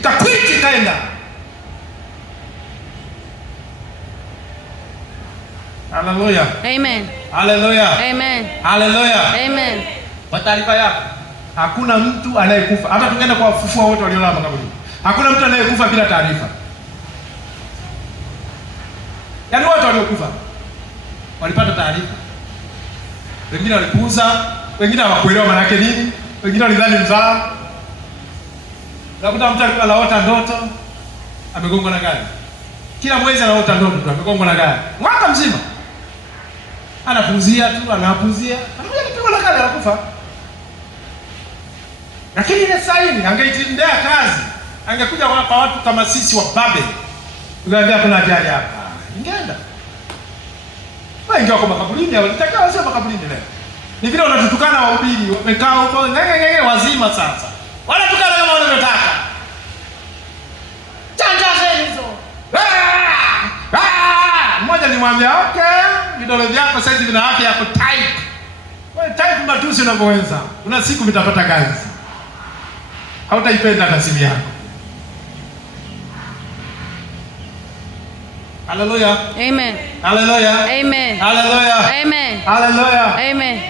ikapita ikaenda. Haleluya. Amen. Haleluya. Amen. Haleluya. Amen. Kwa taarifa yako, hakuna mtu anayekufa. Hata tungeenda kwa wafufua wote waliolala makaburini, hakuna mtu anayekufa bila taarifa. Yaani wote waliokufa walipata taarifa. Wengine walipuuza, wengine hawakuelewa maana yake nini, wengine walidhani mzaa. Nakuta mtu alikuwa anaota ndoto amegongwa na gari. Kila mwezi anaota ndoto amegongwa na gari. Mwaka mzima anapuuzia tu, anapuuzia, anakuja kupigwa na gari, anakufa. Lakini ile saini angeitendea kazi, angekuja kwa watu kama sisi wa Babe, tungeambia kuna ajali hapa, ingeenda. Wengi wako makaburini, walitaka wasio makaburini leo. Ni vile wanatutukana wahubiri, wamekaa huko ngenge wazima sasa. Wanatukana kama wanavyotaka. Chanja hizo. Mmoja nimwambia, okay, vidole vyako sasa vina afya ya kutype. Wewe type matusi unavyoweza. Kuna siku vitapata kazi. Hautaipenda na simu yako. Hallelujah. Amen. Hallelujah. Amen. Hallelujah. Amen. Hallelujah. Amen.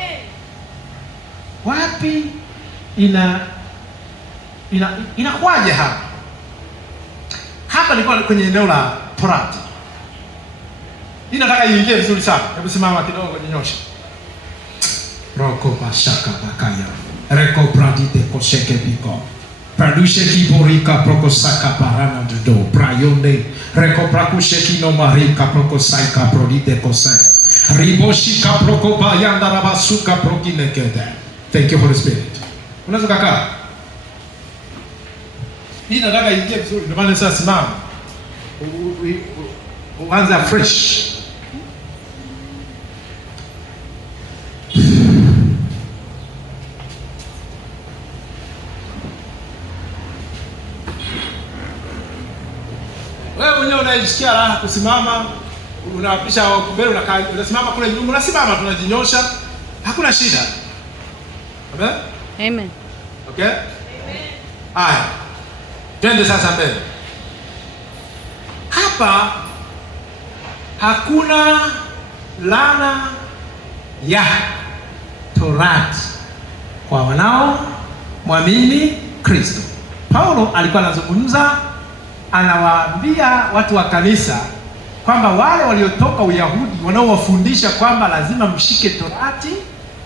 Wapi inakuwaje hapa? Hapa nilikuwa kwenye eneo la Torati. Nataka iingie vizuri sana. Hebu simama kidogo, jinyoshe. Roko bashaka bakaya. Reko pradite kosheke biko. Produce kiborika prokosaka parana do prayonde. Reko prakusheki no marika prokosaika prodite kosai. Riboshika prokobayanda rabasuka prokinekede. Thank you, Holy Spirit. Unaweza kukaa. Nataka iingie vizuri. Ndio maana sasa simama. Uanze fresh. Wewe mwenyewe unajisikia raha kusimama, unapisha mbele, unasimama kule nyuma, unasimama tunajinyosha. Hakuna shida. Amen. Amen. Okay? Amen. Haya. Twende sasa mbele. Hapa hakuna laana ya Torati kwa wanao mwamini Kristo. Paulo alikuwa anazungumza, anawaambia watu wa kanisa kwamba wale waliotoka Uyahudi wanaowafundisha kwamba lazima mshike Torati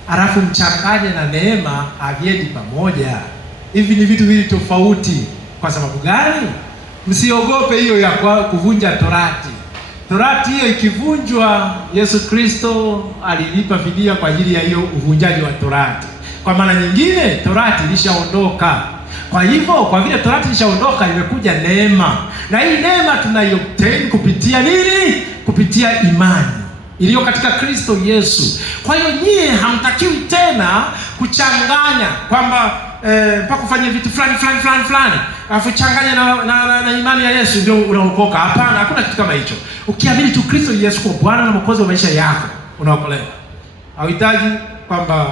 alafu mchanganye na neema avieni pamoja. Hivi ni vitu viwili tofauti. Kwa sababu gani? Msiogope hiyo ya kuvunja Torati. Torati hiyo ikivunjwa, Yesu Kristo alilipa fidia kwa ajili ya hiyo uvunjaji wa Torati. Kwa maana nyingine, Torati ilishaondoka. Kwa hivyo, kwa vile Torati ilishaondoka, imekuja neema. Na hii neema tunayoobtain kupitia nini? Kupitia imani iliyo katika Kristo Yesu. Kwa hiyo nyie hamtakiwi tena kuchanganya kwamba mpaka ufanye vitu fulani alafu changanya na imani ya Yesu ndio unaokoka. Hapana, hakuna kitu kama hicho. Ukiamini tu Kristo Yesu kwa Bwana na Mwokozi wa maisha yako, unaokolewa. Hauhitaji kwamba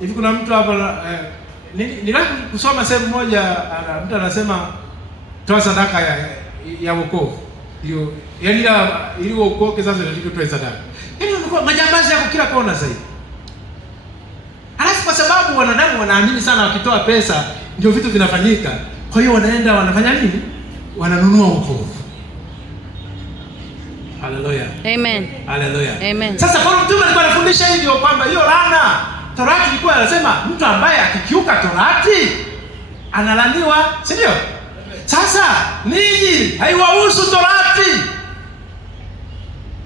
hivi. Kuna mtu hapa nilikuwa kusoma sehemu moja, mtu anasema toa sadaka ya wokovu. Hiyo yaani ili uokoke sasa ndio tutoe sadaka. Yaani wamekuwa majambazi yako kila kona sasa hivi. Alafu kwa sababu wanadamu wanaamini sana wakitoa pesa ndio vitu vinafanyika. Kwa hiyo wanaenda wanafanya nini? Wananunua wokovu. Haleluya. Amen. Haleluya. Amen. Sasa Paulo mtume alikuwa anafundisha hivyo kwamba hiyo laana Torati ilikuwa anasema mtu ambaye akikiuka Torati analaniwa, si ndio? Sasa ninyi haiwahusu Torati.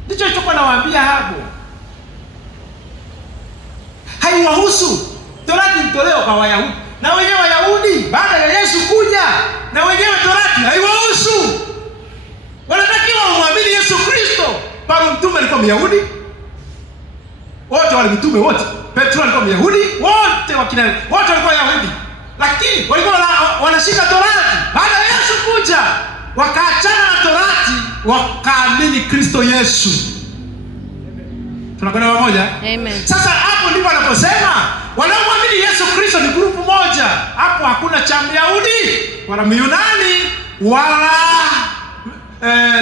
Ndicho nilichokuwa nawaambia hapo. Haiwahusu. Torati ilitolewa kwa Wayahudi. Na wenyewe Wayahudi baada ya Yesu kuja, na wenyewe Torati haiwahusu. Wanatakiwa wamwamini Yesu Kristo. Paulo mtume alikuwa Myahudi. Wote wale mitume wote. Petro alikuwa Myahudi, wote walikuwa Wayahudi. Lakini walikuwa wanashika Torati. Baada ya Yesu kuja, wakaachana na Torati, wakaamini Kristo Yesu. Tunakwenda pamoja? Amen. Sasa hapo ndipo anaposema wanaomwamini Yesu Kristo ni grupu moja. Hapo hakuna cha Myahudi wala Myunani wala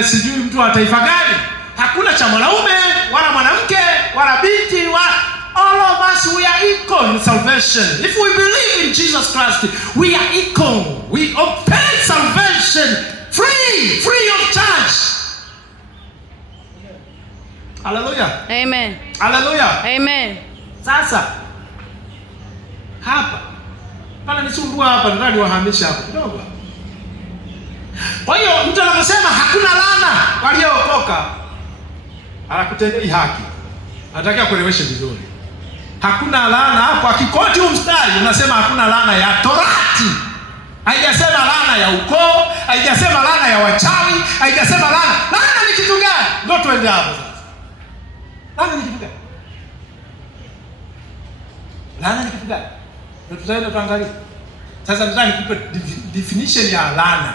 sijui mtu wa taifa gani. Hakuna cha mwanaume wala mwanamke wala binti wala, all of us we are equal in salvation. If we believe in Jesus Christ, we are equal. We obtain salvation free of charge. Hallelujah. Amen. Hallelujah. Amen. Sasa hapa pana nisumbua hapa, ndani wahamisha hapa kidogo. Kwa hiyo mtu anaposema hakuna laana waliookoka, anakutendea haki. Anataka kuelewesha vizuri. Hakuna laana hapo, akikoti huu mstari unasema hakuna laana ya Torati. Haijasema laana ya ukoo, haijasema laana ya wachawi, haijasema laana. Laana ni kitu gani? Ndio tuende hapo sasa. Laana ni kitu gani? Laana ni kitu gani? Ndio tutaenda tuangalie. Sasa nataka nikupe definition ya laana.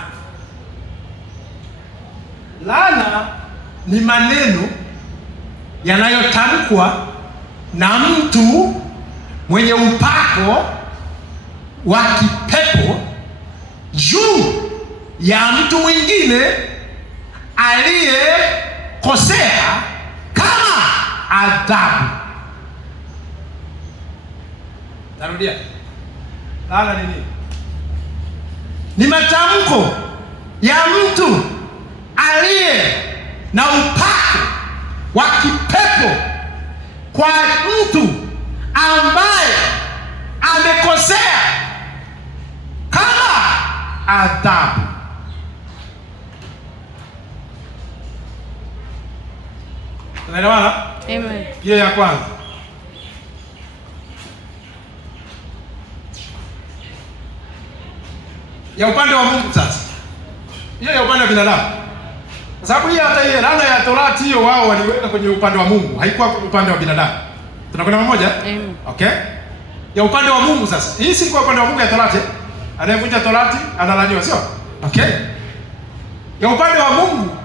Laana ni maneno yanayotamkwa na mtu mwenye upako wa kipepo juu ya mtu mwingine aliyekosea kama adhabu. Narudia. Laana ni nini? Ni matamko ya mtu aliye na upako wa kipepo kwa mtu ambaye amekosea kama adhabu. Tunaelewana? Amen. Hiyo ya kwanza. Ya upande wa Mungu sasa. Hiyo ya upande wa binadamu. Kwa sababu hii hata ile laana ya Torati hiyo wao waliweka kwenye upande wa Mungu, haikuwa upande wa binadamu. Tunakwenda pamoja? Okay? Ya upande wa Mungu sasa. Hii si kwa upande wa Mungu ya Torati. Anayevunja Torati analaniwa, sio? Okay? Ya upande wa Mungu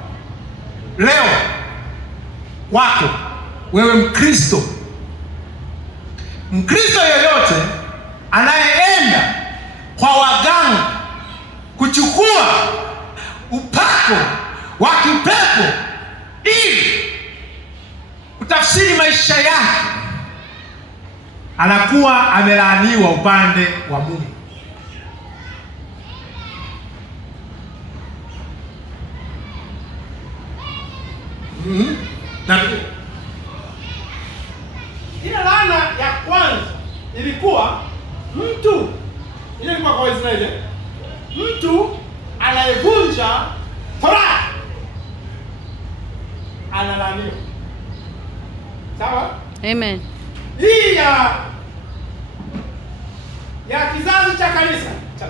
leo wako wewe Mkristo. Mkristo yeyote anayeenda kwa waganga kuchukua upako wa kipepo ili kutafsiri maisha yake, anakuwa amelaaniwa upande wa Mungu. Na ile laana ya kwanza ilikuwa mtu, ile ilikuwa kwa Israeli, mtu anayevunja Torati analaaniwa. Sawa? Amen. Hii ya kizazi cha kanisa cha